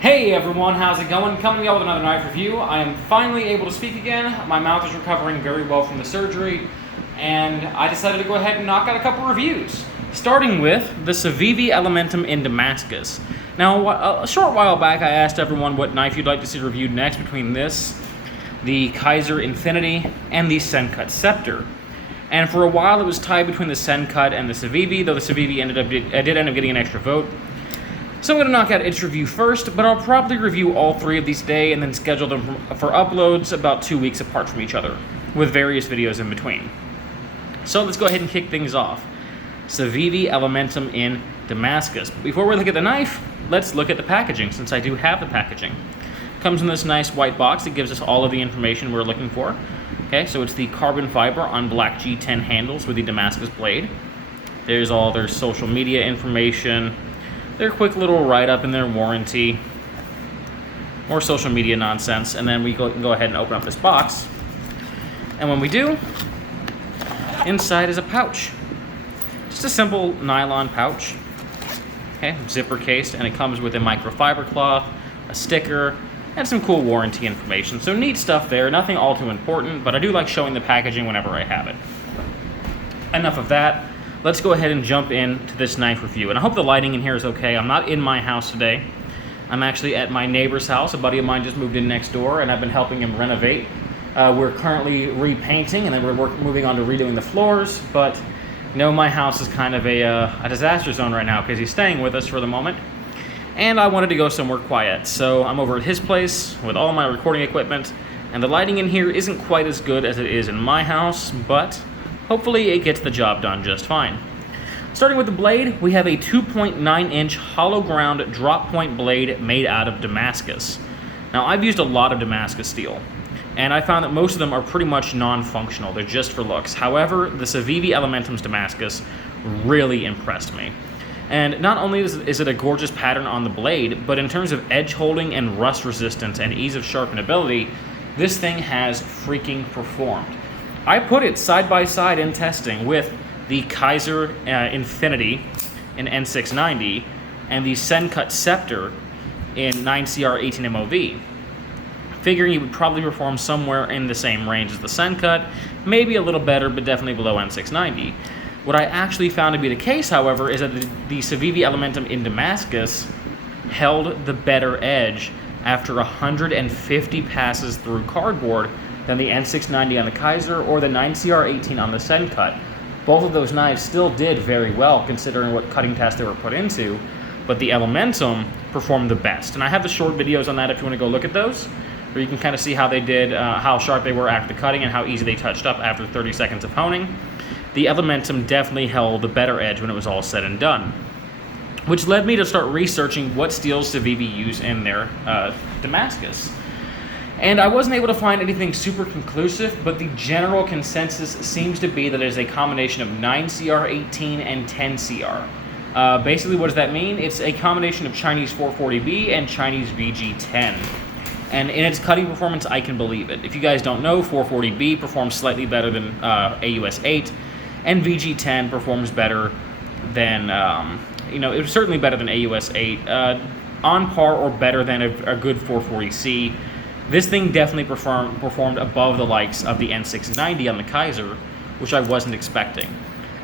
Hey everyone, how's it going? Coming out with another knife review. I am finally able to speak again. My mouth is recovering very well from the surgery, and I decided to go ahead and knock out a couple reviews. Starting with the Civivi Elementum in Damascus. Now, a short while back, I asked everyone what knife you'd like to see reviewed next between this, the Kaiser Infinity, and the Sencut Scepter. And for a while, it was tied between the Sencut and the Civivi, though the Civivi did end up getting an extra vote. So I'm going to knock out its review first, but I'll probably review all three of these today and then schedule them for uploads about 2 weeks apart from each other, with various videos in between. So let's go ahead and kick things off. Civivi Elementum in Damascus. But before we look at the knife, let's look at the packaging, since I do have the packaging. Comes in this nice white box that gives us all of the information we're looking for. Okay, so it's the carbon fiber on black G10 handles with the Damascus blade. There's all their social media information, their quick little write-up and their warranty, more social media nonsense, and then we can go ahead and open up this box. And when we do, inside is a pouch. Just a simple nylon pouch, okay, zipper cased, and it comes with a microfiber cloth, a sticker, and some cool warranty information. So neat stuff there, nothing all too important, but I do like showing the packaging whenever I have it. Enough of that. Let's go ahead and jump into this knife review. And I hope the lighting in here is okay. I'm not in my house today. I'm actually at my neighbor's house. A buddy of mine just moved in next door, and I've been helping him renovate. We're currently repainting, and then we're moving on to redoing the floors. But you know, my house is kind of a disaster zone right now because he's staying with us for the moment. And I wanted to go somewhere quiet. So I'm over at his place with all my recording equipment. And the lighting in here isn't quite as good as it is in my house, but hopefully it gets the job done just fine. Starting with the blade, we have a 2.9-inch hollow ground drop point blade made out of Damascus. Now, I've used a lot of Damascus steel, and I found that most of them are pretty much non-functional. They're just for looks. However, the Civivi Elementum's Damascus really impressed me. And not only is it a gorgeous pattern on the blade, but in terms of edge holding and rust resistance and ease of sharpenability, this thing has freaking performed. I put it side by side in testing with the Kaiser Infinity in N690 and the Sencut Scepter in 9CR18MOV, figuring it would probably perform somewhere in the same range as the Sencut, maybe a little better, but definitely below N690. What I actually found to be the case, however, is that the Civivi Elementum in Damascus held the better edge after 150 passes through cardboard than the N690 on the Kaiser or the 9CR18 on the Sencut. Both of those knives still did very well considering what cutting task they were put into, but the Elementum performed the best. And I have the short videos on that if you want to go look at those, where you can kind of see how they did, how sharp they were after the cutting and how easy they touched up after 30 seconds of honing. The Elementum definitely held the better edge when it was all said and done, which led me to start researching what steels Civivi use in their Damascus. And I wasn't able to find anything super conclusive, but the general consensus seems to be that it is a combination of 9CR18 and 10CR. Basically, what does that mean? It's a combination of Chinese 440B and Chinese VG10. And in its cutting performance, I can believe it. If you guys don't know, 440B performs slightly better than AUS 8, and VG10 performs better than, it was certainly better than AUS 8, on par or better than a good 440C. This thing definitely performed above the likes of the N690 on the Kaiser, which I wasn't expecting.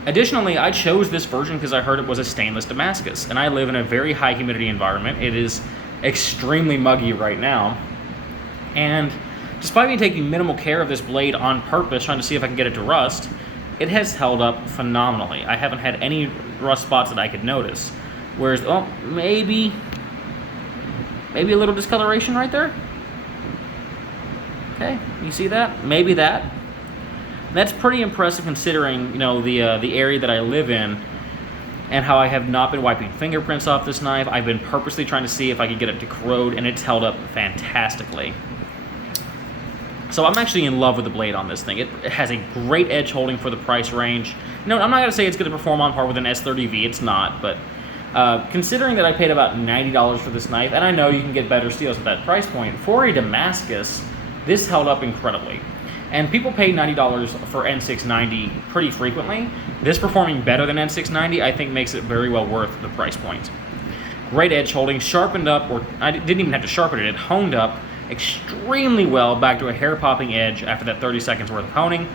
Additionally, I chose this version because I heard it was a stainless Damascus, and I live in a very high humidity environment. It is extremely muggy right now, and despite me taking minimal care of this blade on purpose, trying to see if I can get it to rust, it has held up phenomenally. I haven't had any rust spots that I could notice, whereas, maybe a little discoloration right there. Okay, you see that? Maybe that. That's pretty impressive considering, the area that I live in and how I have not been wiping fingerprints off this knife. I've been purposely trying to see if I could get it to corrode, and it's held up fantastically. So I'm actually in love with the blade on this thing. It has a great edge holding for the price range. No, I'm not going to say it's going to perform on par with an S30V. It's not, but considering that I paid about $90 for this knife, and I know you can get better steels at that price point, for a Damascus, this held up incredibly. And people pay $90 for N690 pretty frequently. This performing better than N690, I think, makes it very well worth the price point. Great edge holding, sharpened up, or I didn't even have to sharpen it, it honed up extremely well back to a hair-popping edge after that 30 seconds worth of honing.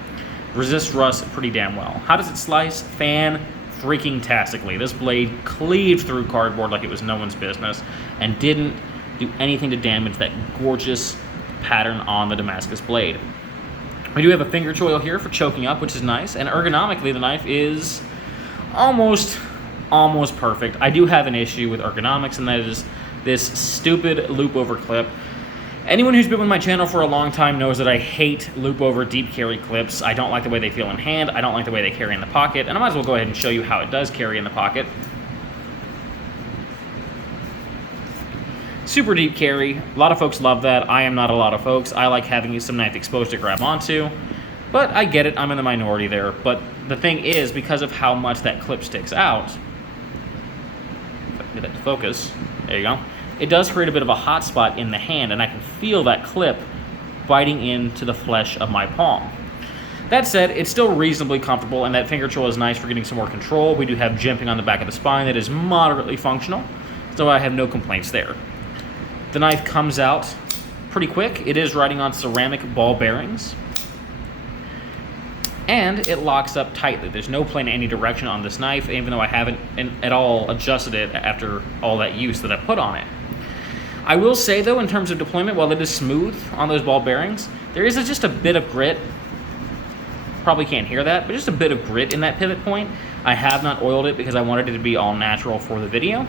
Resists rust pretty damn well. How does it slice? Fan-freaking-tastically. This blade cleaved through cardboard like it was no one's business and didn't do anything to damage that gorgeous pattern on the Damascus blade. We do have a finger choil here for choking up, which is nice, and ergonomically the knife is almost perfect. I do have an issue with ergonomics, and that is this stupid loop over clip. Anyone who's been with my channel for a long time knows that I hate loop over deep carry clips. I don't like the way they feel in hand, I don't like the way they carry in the pocket, and I might as well go ahead and show you how it does carry in the pocket. Super deep carry. A lot of folks love that. I am not a lot of folks. I like having some knife exposed to grab onto, but I get it, I'm in the minority there. But the thing is, because of how much that clip sticks out, if I can get that to focus, there you go, it does create a bit of a hot spot in the hand, and I can feel that clip biting into the flesh of my palm. That said, it's still reasonably comfortable, and that finger choil is nice for getting some more control. We do have jimping on the back of the spine that is moderately functional, so I have no complaints there. The knife comes out pretty quick. It is riding on ceramic ball bearings, and it locks up tightly. There's no play in any direction on this knife, even though I haven't at all adjusted it after all that use that I put on it. I will say though, in terms of deployment, while it is smooth on those ball bearings, there is just a bit of grit. Probably can't hear that, but just a bit of grit in that pivot point. I have not oiled it because I wanted it to be all natural for the video,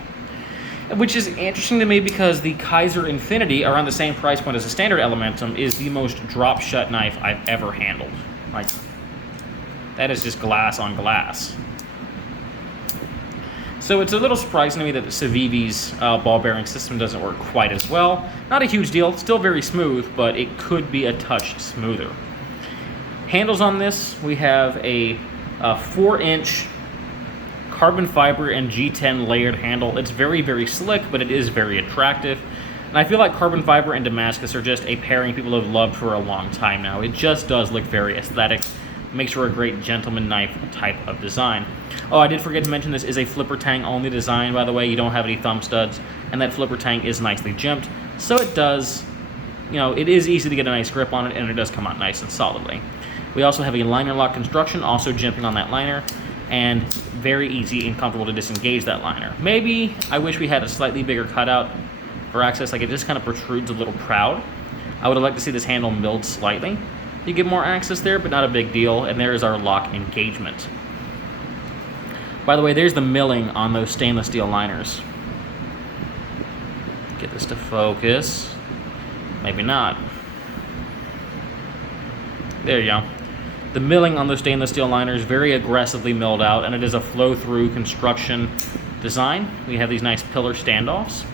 which is interesting to me because the Kaiser Infinity, around the same price point as a standard Elementum, is the most drop shut knife I've ever handled. Like, that is just glass on glass. So it's a little surprising to me that the Civivi's ball bearing system doesn't work quite as well. Not a huge deal, still very smooth, but it could be a touch smoother. Handles on this, we have a 4-inch carbon fiber and G10 layered handle. It's very, very slick, but it is very attractive. And I feel like carbon fiber and Damascus are just a pairing people have loved for a long time now. It just does look very aesthetic. Makes for a great gentleman knife type of design. Oh, I did forget to mention this is a flipper tang only design, by the way. You don't have any thumb studs, and that flipper tang is nicely jimped, so it does, you know, it is easy to get a nice grip on it, and it does come out nice and solidly. We also have a liner lock construction, also jimping on that liner, and very easy and comfortable to disengage that liner. Maybe I wish we had a slightly bigger cutout for access, like it just kind of protrudes a little proud. I would have liked to see this handle milled slightly. You get more access there, but not a big deal, and there is our lock engagement. By the way, there's the milling on those stainless steel liners. Get this to focus. Maybe not. There you go. The milling on those stainless steel liners, very aggressively milled out, and it is a flow-through construction design. We have these nice pillar standoffs.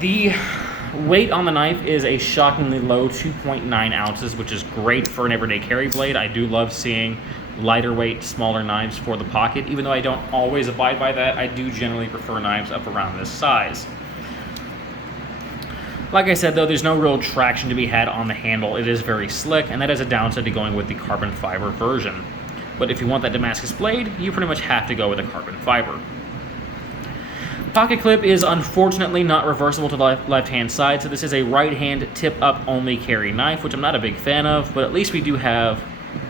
The weight on the knife is a shockingly low 2.9 ounces, which is great for an everyday carry blade. I do love seeing lighter weight, smaller knives for the pocket. Even though I don't always abide by that, I do generally prefer knives up around this size. Like I said though, there's no real traction to be had on the handle. It is very slick, and that is a downside to going with the carbon fiber version. But if you want that Damascus blade, you pretty much have to go with a carbon fiber. Pocket clip is unfortunately not reversible to the left-hand side, so this is a right-hand tip-up only carry knife, which I'm not a big fan of, but at least we do have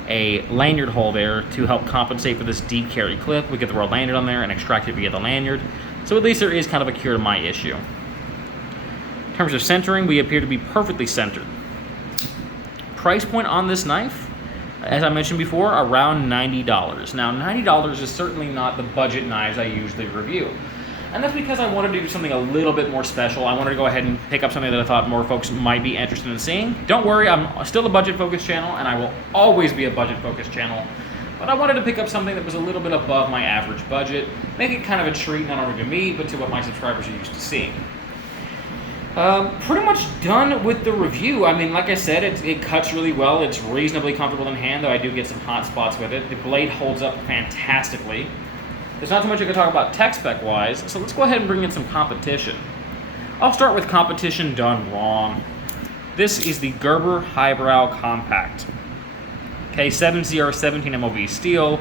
a lanyard hole there to help compensate for this deep carry clip. We get the raw lanyard on there and extract it via the lanyard, so at least there is kind of a cure to my issue. In terms of centering, we appear to be perfectly centered. Price point on this knife, as I mentioned before, around $90. Now, $90 is certainly not the budget knives I usually review. And that's because I wanted to do something a little bit more special. I wanted to go ahead and pick up something that I thought more folks might be interested in seeing. Don't worry, I'm still a budget-focused channel, and I will always be a budget-focused channel. But I wanted to pick up something that was a little bit above my average budget, make it kind of a treat not only to me, but to what my subscribers are used to seeing. Pretty much done with the review. I mean, like I said, it cuts really well. It's reasonably comfortable in hand, though I do get some hot spots with it. The blade holds up fantastically. There's not too much I can talk about tech spec wise, so let's go ahead and bring in some competition. I'll start with competition done wrong. This is the Gerber Highbrow Compact. Okay, 7CR 17 MOV steel,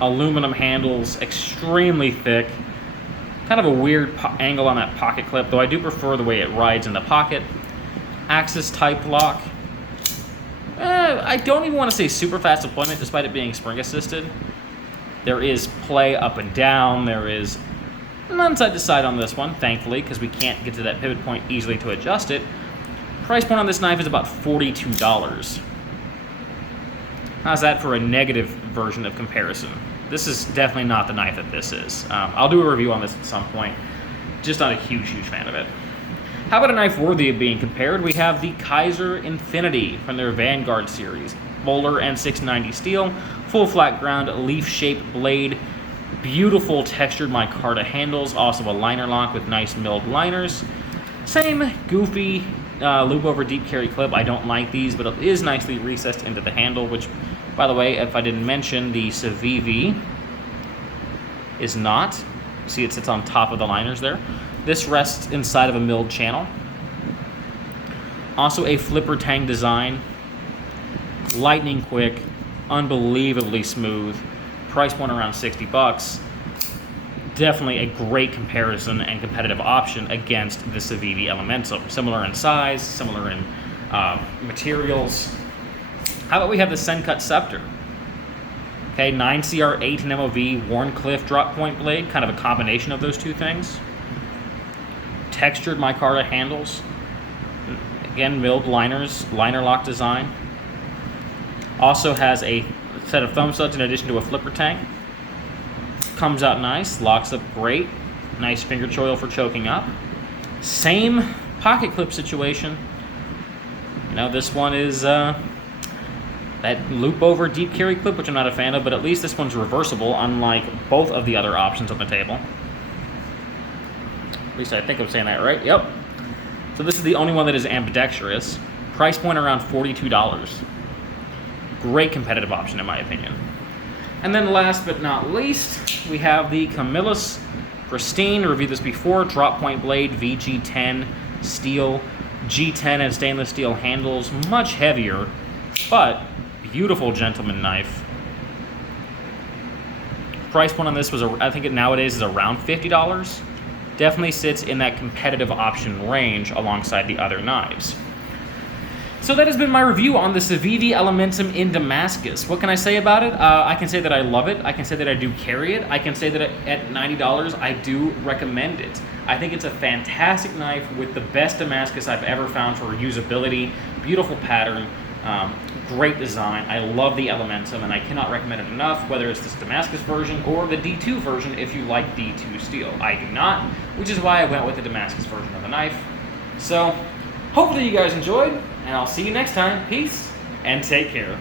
aluminum handles, extremely thick. Kind of a weird angle on that pocket clip, though I do prefer the way it rides in the pocket. Axis type lock. I don't even want to say super fast deployment despite it being spring assisted. There is play up and down. There is none side to side on this one, thankfully, because we can't get to that pivot point easily to adjust it. Price point on this knife is about $42. How's that for a negative version of comparison? This is definitely not the knife that this is. I'll do a review on this at some point. Just not a huge fan of it. How about a knife worthy of being compared? We have the Kaiser Infinity from their Vanguard series. Bowler and 690 steel, full flat ground, leaf-shaped blade, beautiful textured micarta handles, also a liner lock with nice milled liners. Same goofy loop over deep carry clip. I don't like these, but it is nicely recessed into the handle, which, by the way, if I didn't mention, the Civivi is not. See, it sits on top of the liners there. This rests inside of a milled channel. Also a flipper tang design. Lightning quick, unbelievably smooth. Price point around $60. Definitely a great comparison and competitive option against the Civivi Elementum. Similar in size, similar in materials. How about we have the Sencut Scepter? Okay, 9CR8 and MOV, Warncliffe drop point blade, kind of a combination of those two things. Textured micarta handles. Again, milled liners, liner lock design. Also has a set of thumb studs in addition to a flipper tang. Comes out nice, locks up great. Nice finger choil for choking up. Same pocket clip situation. You know, this one is that loop over deep carry clip, which I'm not a fan of, but at least this one's reversible, unlike both of the other options on the table. At least I think I'm saying that right. Yep. So this is the only one that is ambidextrous. Price point around $42. Great competitive option in my opinion. And then last but not least, we have the Camillus Pristine. Reviewed this before. Drop point blade, VG10 steel, G10 and stainless steel handles. Much heavier, but beautiful gentleman knife. Price point on this was, I think it nowadays is around $50. Definitely sits in that competitive option range alongside the other knives. So that has been my review on the Civivi Elementum in Damascus. What can I say about it? I can say that I love it. I can say that I do carry it. I can say that at $90, I do recommend it. I think it's a fantastic knife with the best Damascus I've ever found for usability, beautiful pattern, great design. I love the Elementum, and I cannot recommend it enough, whether it's this Damascus version or the D2 version if you like D2 steel. I do not, which is why I went with the Damascus version of the knife. So, hopefully you guys enjoyed, and I'll see you next time. Peace, and take care.